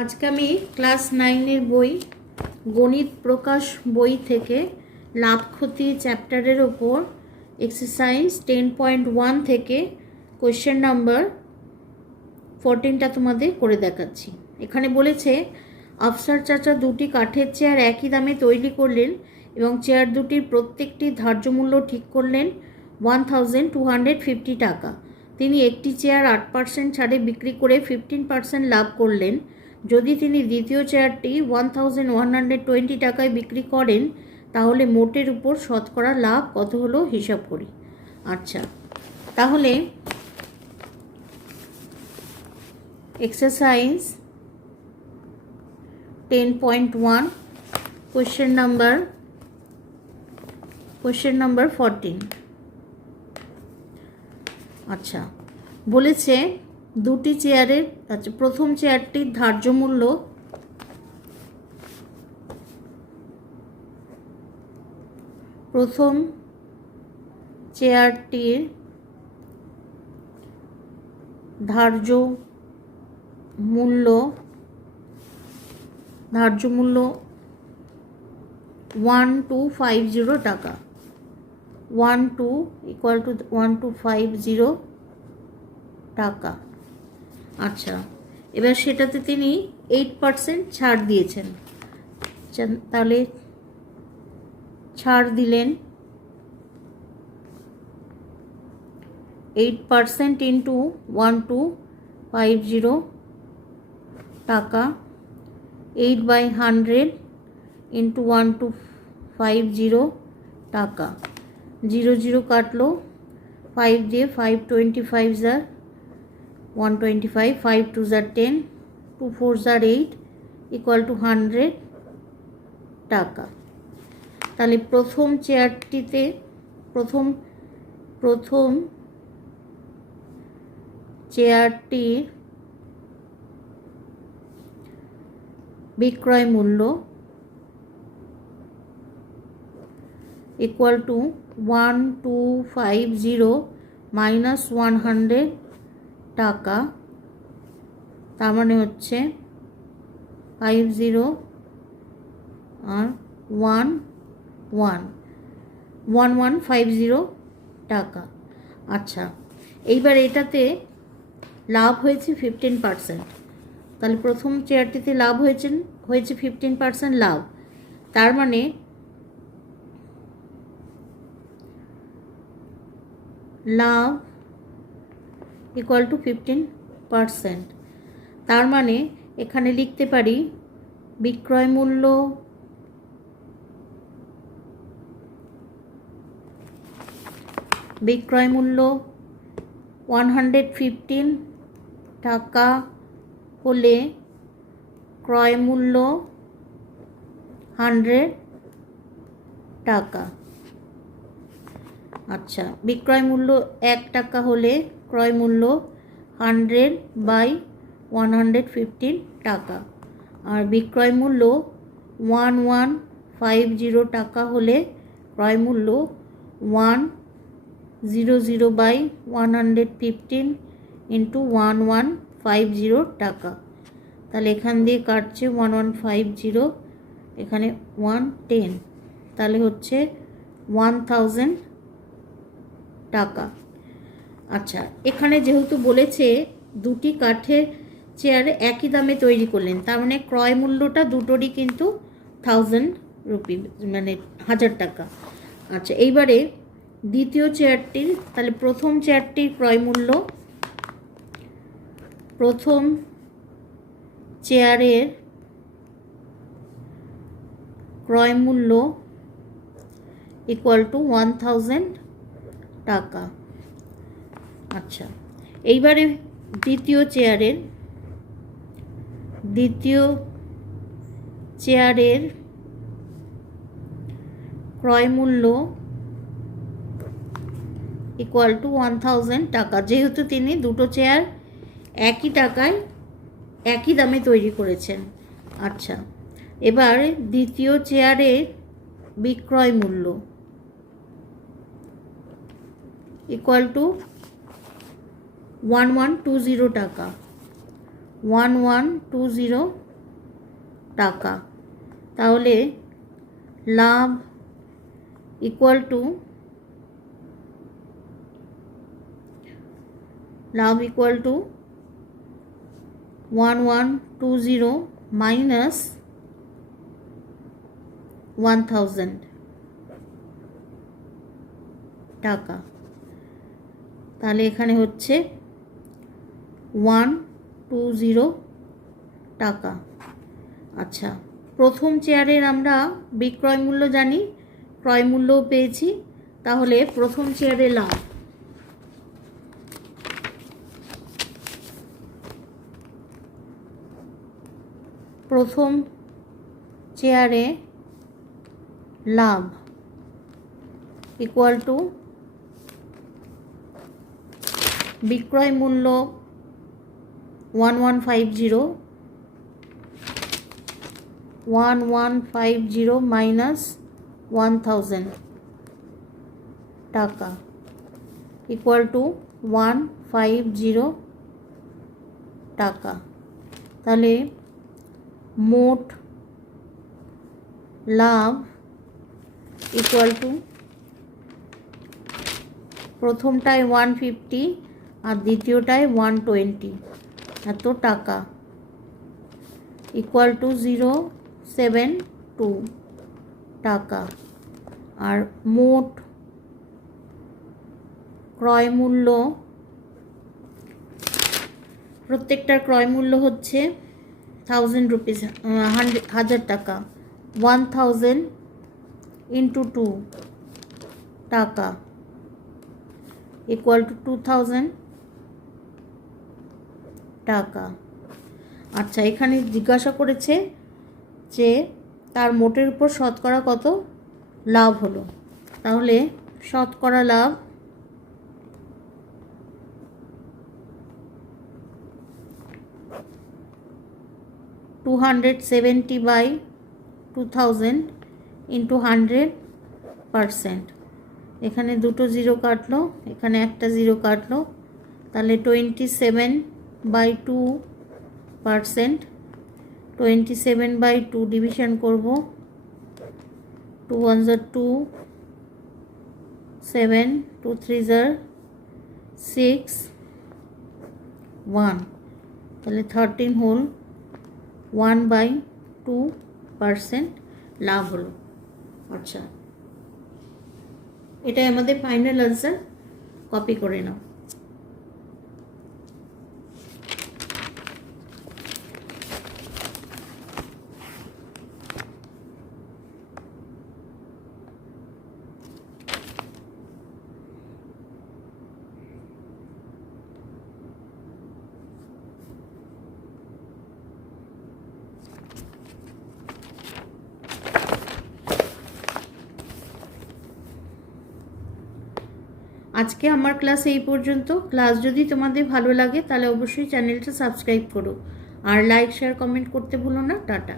আজকে আমি ক্লাস 9-এর বই গণিত প্রকাশ বই থেকে লাভ ক্ষতি চ্যাপ্টারের ওপর এক্সারসাইজ 10.1 থেকে কোয়েশ্চেন নাম্বার 14টা তোমাদের করে দেখাচ্ছি। এখানে বলেছে আফসার চাচা দুটি কাঠের চেয়ার একই দামে তৈরি করলেন এবং চেয়ার দুটির প্রত্যেকটি ধার্য মূল্য ঠিক করলেন 1250 টাকা। তিনি একটি চেয়ার 8% ছাড়ে বিক্রি করে 15% লাভ করলেন। যদি তিনি দ্বিতীয় চেয়ারটি 1120 টাকায় বিক্রি করেন তাহলে মোটের উপর শতকরা লাভ কত হলো হিসাব করি। আচ্ছা, তাহলে এক্সারসাইজ 10.1 কোয়েশ্চেন নাম্বার 14। আচ্ছা, বলেছে দুটি চেয়ারের প্রথম চেয়ারটির ধার্য মূল্য প্রথম চেয়ারটির ধার্য মূল্য 1250 টাকা। 1250 টাকা। আচ্ছা, এবার সেটাতে তিনি 8% ছাড় দিয়েছেন। তাহলে ছাড় দিলেন 8% ইন্টু 1250 টাকা, 8/100 ইন্টু 1250 টাকা। 0 কাটলো, 5 দিয়ে 5 25 jar 125, 5 2 jar 10, 2 4 jar 8 equal to 100 টাকা। তাহলে প্রথম চেয়ারটিতে প্রথম চেয়ারটির বিক্রয় মূল্য ইকুয়াল টু 1250 মাইনাস 100 টাকা, তার মানে হচ্ছে 50 আর 1150 টাকা। আচ্ছা, এইবার এটাতে লাভ হয়েছে 15%। তাহলে প্রথম চেয়ারটিতে লাভ হয়েছে 15% লাভ, তার মানে লাভ ইকুয়াল টু 15%। তার মানে এখানে লিখতে পারি বিক্রয় মূল্য বিক্রয় মূল্য 115 টাকা হলে ক্রয় মূল্য 100 টাকা। আচ্ছা, বিক্রয় মূল্য 1 টাকা হলে ক্রয় মূল্য 100/115 টাকা, আর বিক্রয় মূল্য 1150 টাকা হলে ক্রয় মূল্য 100/115 ইন্টু 1150 টাকা। তাহলে এখান দিয়ে কাটছে 1150, এখানে 110, তাহলে হচ্ছে 1000 টাকা। আচ্ছা, এখানে যেহেতু বলেছে দুটি কাঠের চেয়ার একই দামে তৈরি করলেন, তার মানে ক্রয় মূল্যটা দুটোরই কিন্তু 1000 রুপি, মানে 1000 টাকা। আচ্ছা, এইবারে দ্বিতীয় চেয়ারটির, তাহলে প্রথম চেয়ারটির ক্রয় মূল্য, প্রথম চেয়ারের ক্রয় মূল্য ইকুয়াল টু 1000 টাকা। আচ্ছা, এইবারে দ্বিতীয় চেয়ারের ক্রয় মূল্য ইকুয়াল টু 1000 টাকা, যেহেতু তিনি দুটো চেয়ার একই টাকায় একই দামে তৈরি করেছেন। আচ্ছা, এবার দ্বিতীয় চেয়ারের বিক্রয় মূল্য ইকুয়াল টু 1120 টাকা, 1120 টাকা। তাহলে লাভ ইকুয়াল টু -1120 মাইনাস 1000 টাকা। তাহলে এখানে হচ্ছে 120 টাকা। আচ্ছা, প্রথম চেয়ারের আমরা বিক্রয় মূল্য জানি, ক্রয় মূল্যও পেয়েছি। তাহলে প্রথম চেয়ারে লাভ, প্রথম চেয়ারে লাভ ইকুয়াল টু বিক্রয় মূল্য 1150 মাইনাস 1000 টাকা ইকুয়াল টু 150 টাকা। তাহলে মোট লাভ ইকুয়াল টু প্রথমটায় 150 আর দ্বিতীয়টায় 120 এত টাকা ইকুয়াল টু 072 টাকা। আর মোট ক্রয় মূল্য, প্রত্যেকটার ক্রয় মূল্য হচ্ছে 1000 রুপিস, 1000 টাকা। 1000 ইন্টু 2 টাকা ইকুয়াল টু 2000 টাকা। আচ্ছা, এখানে জিজ্ঞাসা করেছে যে তার মোটের উপর শতকরা কত লাভ হলো। তাহলে শতকরা লাভ (270/2000) ইন্টু 100%। এখানে দুটো জিরো কাটলো, এখানে একটা জিরো কাটলো। তাহলে 27/2%, 27/2 ডিভিশন করব, 2 1 2, 7 2 3 6 1। তাহলে 13 হোল 1/2% লাভ হলো। আচ্ছা, এটাই আমাদের ফাইনাল আনসার। কপি করে নাও। আজকে আমার ক্লাস এই পর্যন্ত। ক্লাস যদি তোমাদের ভালো লাগে তাহলে অবশ্যই চ্যানেলটা সাবস্ক্রাইব করো, আর লাইক শেয়ার কমেন্ট করতে ভুলো না। টাটা।